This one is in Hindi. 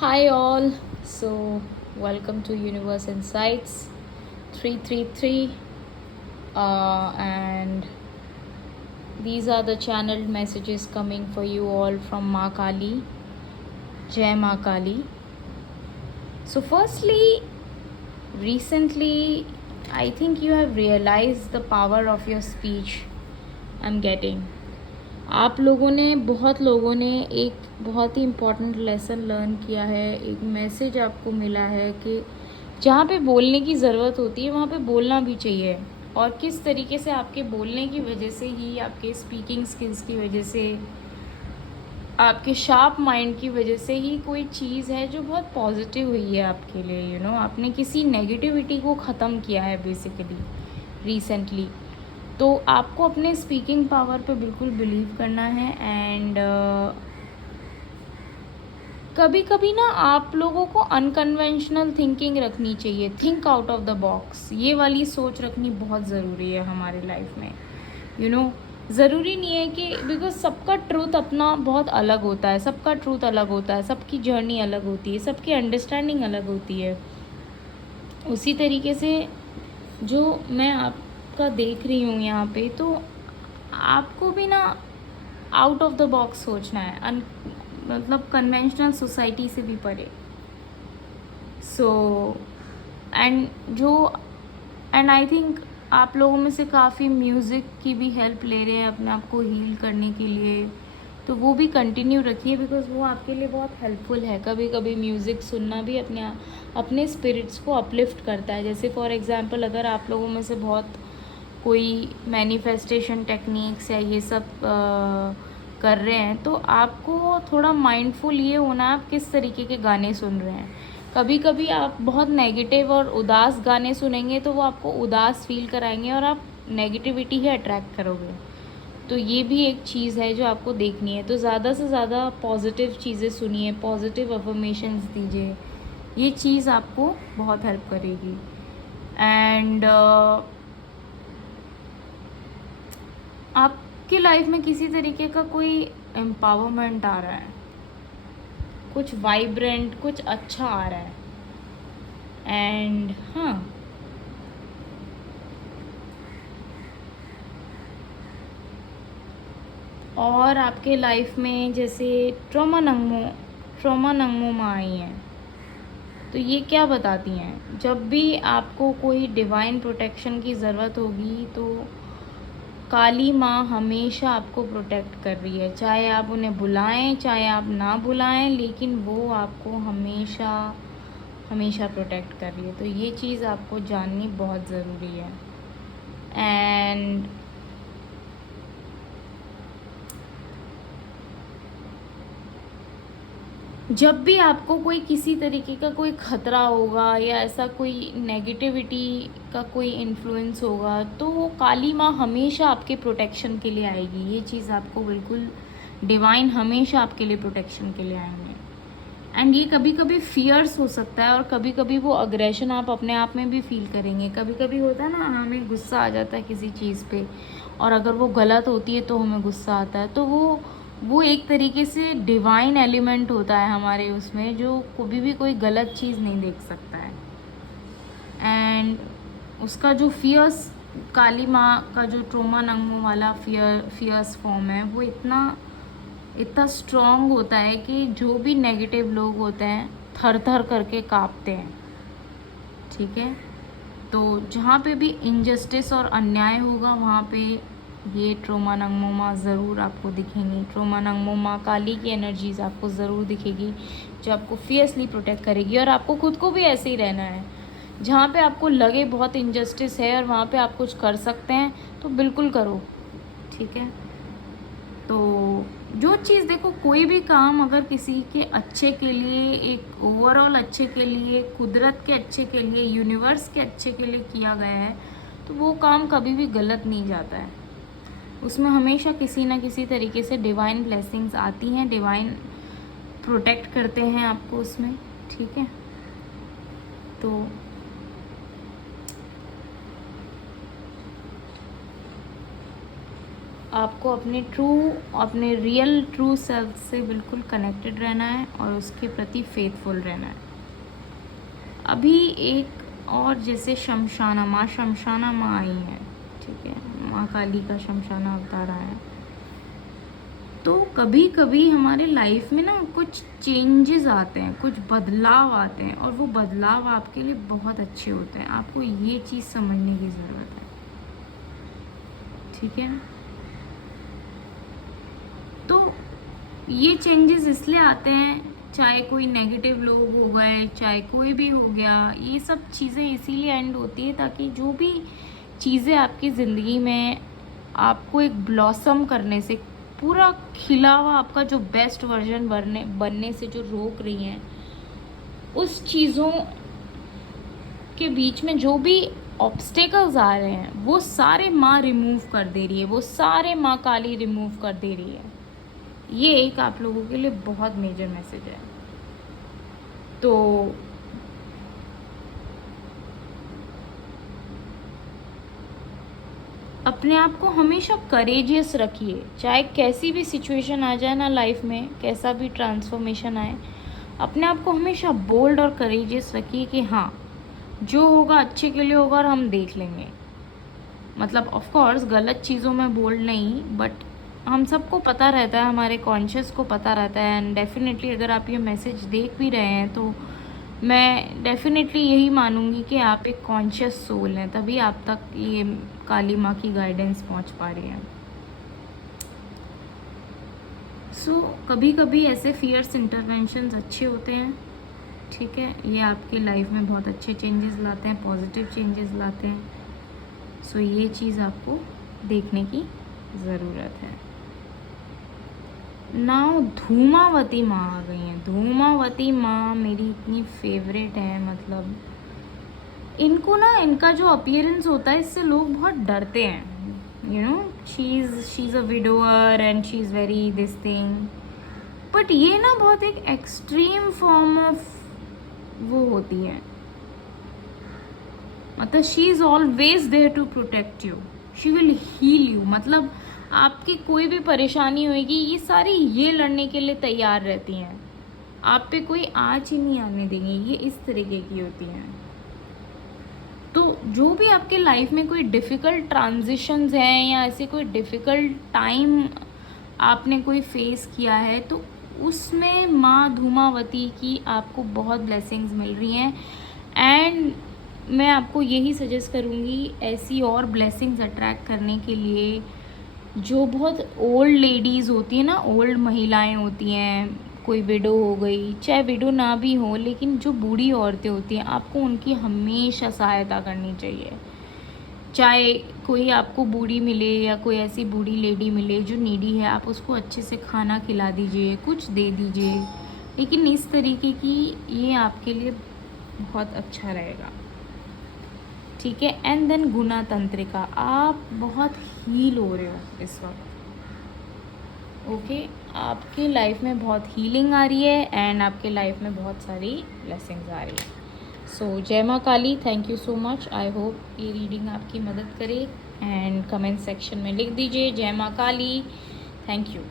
Hi, all. So, welcome to Universe Insights 333. And these are the channeled messages coming for you all from Ma Kali. Jai Ma Kali. So, firstly, recently, I think you have realized the power of your speech. I'm getting. आप लोगों ने बहुत लोगों ने एक बहुत ही इम्पॉर्टेंट लेसन लर्न किया है, एक मैसेज आपको मिला है कि जहाँ पे बोलने की ज़रूरत होती है वहाँ पे बोलना भी चाहिए, और किस तरीके से आपके बोलने की वजह से ही, आपके स्पीकिंग स्किल्स की वजह से, आपके शार्प माइंड की वजह से ही कोई चीज़ है जो बहुत पॉजिटिव हुई है आपके लिए। आपने किसी नेगेटिविटी को ख़त्म किया है बेसिकली रिसेंटली। तो आपको अपने स्पीकिंग पावर पे बिल्कुल बिलीव करना है। एंड कभी कभी ना आप लोगों को अनकन्वेंशनल थिंकिंग रखनी चाहिए, think out of the box, ये वाली सोच रखनी बहुत ज़रूरी है हमारे लाइफ में। ज़रूरी नहीं है कि, बिकॉज सबका ट्रूथ अपना बहुत अलग होता है, सबका ट्रूथ अलग होता है, सबकी जर्नी अलग होती है, सबकी अंडरस्टैंडिंग अलग होती है। उसी तरीके से जो मैं आपका देख रही हूँ यहाँ पे, तो आपको भी ना आउट ऑफ द बॉक्स सोचना है, मतलब कन्वेंशनल सोसाइटी से भी परे। सो एंड आई थिंक आप लोगों में से काफ़ी म्यूज़िक की भी हेल्प ले रहे हैं अपने आप को हील करने के लिए, तो वो भी कंटिन्यू रखिए, बिकॉज वो आपके लिए बहुत हेल्पफुल है। कभी कभी म्यूज़िक सुनना भी अपने स्पिरिट्स को अपलिफ्ट करता है। जैसे फॉर एग्जांपल, अगर आप लोगों में से बहुत कोई मैनिफेस्टेशन टेक्निक्स या ये सब कर रहे हैं, तो आपको थोड़ा माइंडफुल ये होना है आप किस तरीके के गाने सुन रहे हैं। कभी कभी आप बहुत नेगेटिव और उदास गाने सुनेंगे तो वो आपको उदास फील कराएंगे और आप नेगेटिविटी ही अट्रैक्ट करोगे। तो ये भी एक चीज़ है जो आपको देखनी है। तो ज़्यादा से ज़्यादा पॉजिटिव चीज़ें सुनिए, पॉजिटिव अफर्मेशंस दीजिए, ये चीज़ आपको बहुत हेल्प करेगी। एंड आपकी लाइफ में किसी तरीके का कोई एम्पावरमेंट आ रहा है, कुछ वाइब्रेंट, कुछ अच्छा आ रहा है। एंड हाँ, और आपके लाइफ में जैसे ट्रॉमा नंगमो आई हैं, तो ये क्या बताती हैं, जब भी आपको कोई डिवाइन प्रोटेक्शन की ज़रूरत होगी तो काली माँ हमेशा आपको प्रोटेक्ट कर रही है। चाहे आप उन्हें बुलाएं, चाहे आप ना बुलाएं, लेकिन वो आपको हमेशा हमेशा प्रोटेक्ट कर रही है। तो ये चीज़ आपको जाननी बहुत ज़रूरी है। एंड जब भी आपको कोई किसी तरीके का कोई ख़तरा होगा या ऐसा कोई नेगेटिविटी का कोई इन्फ्लुएंस होगा, तो वो काली माँ हमेशा आपके प्रोटेक्शन के लिए आएगी। ये चीज़ आपको बिल्कुल, डिवाइन हमेशा आपके लिए प्रोटेक्शन के लिए आएंगे। एंड ये कभी कभी फियर्स हो सकता है, और कभी कभी वो अग्रेशन आप अपने आप में भी फील करेंगे। कभी कभी होता है ना, हमें गुस्सा आ जाता है किसी चीज़ पे, और अगर वो गलत होती है तो हमें गुस्सा आता है। तो वो एक तरीके से डिवाइन एलिमेंट होता है हमारे उसमें, जो कभी भी कोई गलत चीज़ नहीं देख सकता है। एंड उसका जो फियर्स, काली माँ का जो ट्रोमा नंगमो वाला फियर्स फॉर्म है, वो इतना इतना स्ट्रॉन्ग होता है कि जो भी नेगेटिव लोग होते हैं थर थर करके कांपते हैं। ठीक है, तो जहाँ पे भी इनजस्टिस और अन्याय होगा वहाँ पे ये ट्रोमा नंगमोमा ज़रूर आपको दिखेंगी। ट्रोमा नंगमोमा काली की एनर्जीज आपको ज़रूर दिखेगी, जो आपको फियर्सली प्रोटेक्ट करेगी। और आपको खुद को भी ऐसे ही रहना है। जहाँ पे आपको लगे बहुत इनजस्टिस है और वहाँ पे आप कुछ कर सकते हैं तो बिल्कुल करो। ठीक है, तो जो चीज़, देखो, कोई भी काम अगर किसी के अच्छे के लिए, एक ओवरऑल अच्छे के लिए, कुदरत के अच्छे के लिए, यूनिवर्स के अच्छे के लिए किया गया है, तो वो काम कभी भी गलत नहीं जाता है। उसमें हमेशा किसी ना किसी तरीके से डिवाइन ब्लेसिंग्स आती हैं, डिवाइन प्रोटेक्ट करते हैं आपको उसमें। ठीक है, तो आपको अपने रियल ट्रू सेल्फ से बिल्कुल कनेक्टेड रहना है और उसके प्रति फेथफुल रहना है। अभी एक और जैसे शमशाना माँ आई है, ठीक है, माँ काली का शमशाना अवतार आया है। तो कभी कभी हमारे लाइफ में ना कुछ चेंजेस आते हैं, कुछ बदलाव आते हैं, और वो बदलाव आपके लिए बहुत अच्छे होते हैं। आपको ये चीज़ समझने की ज़रूरत है, ठीक है। तो ये चेंजेस इसलिए आते हैं, चाहे कोई नेगेटिव लोग हो गए, चाहे कोई भी हो गया, ये सब चीज़ें इसीलिए एंड होती है ताकि जो भी चीज़ें आपकी ज़िंदगी में आपको एक ब्लॉसम करने से, पूरा खिला हुआ आपका जो बेस्ट वर्जन बनने से जो रोक रही हैं, उस चीज़ों के बीच में जो भी ऑब्स्टेकल्स आ रहे हैं वो सारे माँ रिमूव कर दे रही है, वो सारे माँ काली रिमूव कर दे रही है। ये एक आप लोगों के लिए बहुत मेजर मैसेज है। तो अपने आप को हमेशा करेजियस रखिए, चाहे कैसी भी सिचुएशन आ जाए ना लाइफ में, कैसा भी ट्रांसफॉर्मेशन आए, अपने आप को हमेशा बोल्ड और करेजियस रखिए कि हाँ, जो होगा अच्छे के लिए होगा और हम देख लेंगे। मतलब ऑफ कोर्स गलत चीज़ों में बोल्ड नहीं, बट हम सबको पता रहता है, हमारे कॉन्शियस को पता रहता है। एंड डेफिनेटली अगर आप ये मैसेज देख भी रहे हैं तो मैं डेफिनेटली यही मानूंगी कि आप एक कॉन्शियस सोल हैं, तभी आप तक ये काली माँ की गाइडेंस पहुँच पा रही है। सो कभी कभी ऐसे फियर्स इंटरवेंशंस अच्छे होते हैं, ठीक है, ये आपकी लाइफ में बहुत अच्छे चेंजेस लाते हैं, पॉजिटिव चेंजेस लाते हैं। सो ये चीज़ आपको देखने की ज़रूरत है। नाउ धूमावती माँ आ गई हैं। धूमावती माँ मेरी इतनी फेवरेट है, मतलब इनको ना, इनका जो अपीयरेंस होता है इससे लोग बहुत डरते हैं। You know, she is a widower and she is very this thing, but ये ना बहुत एक एक्सट्रीम फॉर्म ऑफ वो होती है। मतलब she is always there to protect you, she will heal you. मतलब आपकी कोई भी परेशानी होगी, ये सारी ये लड़ने के लिए तैयार रहती हैं, आप पे कोई आँच ही नहीं आने देंगी, ये इस तरीके की होती हैं। तो जो भी आपके लाइफ में कोई डिफ़िकल्ट ट्रांजिशंस हैं या ऐसे कोई डिफ़िकल्ट टाइम आपने कोई फेस किया है, तो उसमें माँ धूमावती की आपको बहुत ब्लेसिंग्स मिल रही हैं। एंड मैं आपको यही सजेस्ट करूँगी, ऐसी और ब्लेसिंग्स अट्रैक्ट करने के लिए, जो बहुत ओल्ड लेडीज़ होती हैं ना, ओल्ड महिलाएं होती हैं, कोई विडो हो गई, चाहे विडो ना भी हो, लेकिन जो बूढ़ी औरतें होती हैं, आपको उनकी हमेशा सहायता करनी चाहिए। चाहे कोई आपको बूढ़ी मिले या कोई ऐसी बूढ़ी लेडी मिले जो नीडी है, आप उसको अच्छे से खाना खिला दीजिए, कुछ दे दीजिए, लेकिन इस तरीके की, ये आपके लिए बहुत अच्छा रहेगा, ठीक है। एंड देन गुना तंत्रिका, आप बहुत हील हो रहे हो इस वक्त, ओके, आपकी लाइफ में बहुत हीलिंग आ रही है एंड आपके लाइफ में बहुत सारी ब्लेसिंग्स आ रही है। सो जय माँ Kali, thank you so much. I hope ये रीडिंग आपकी मदद करे, एंड कमेंट सेक्शन में लिख दीजिए जय माँ काली। Thank you.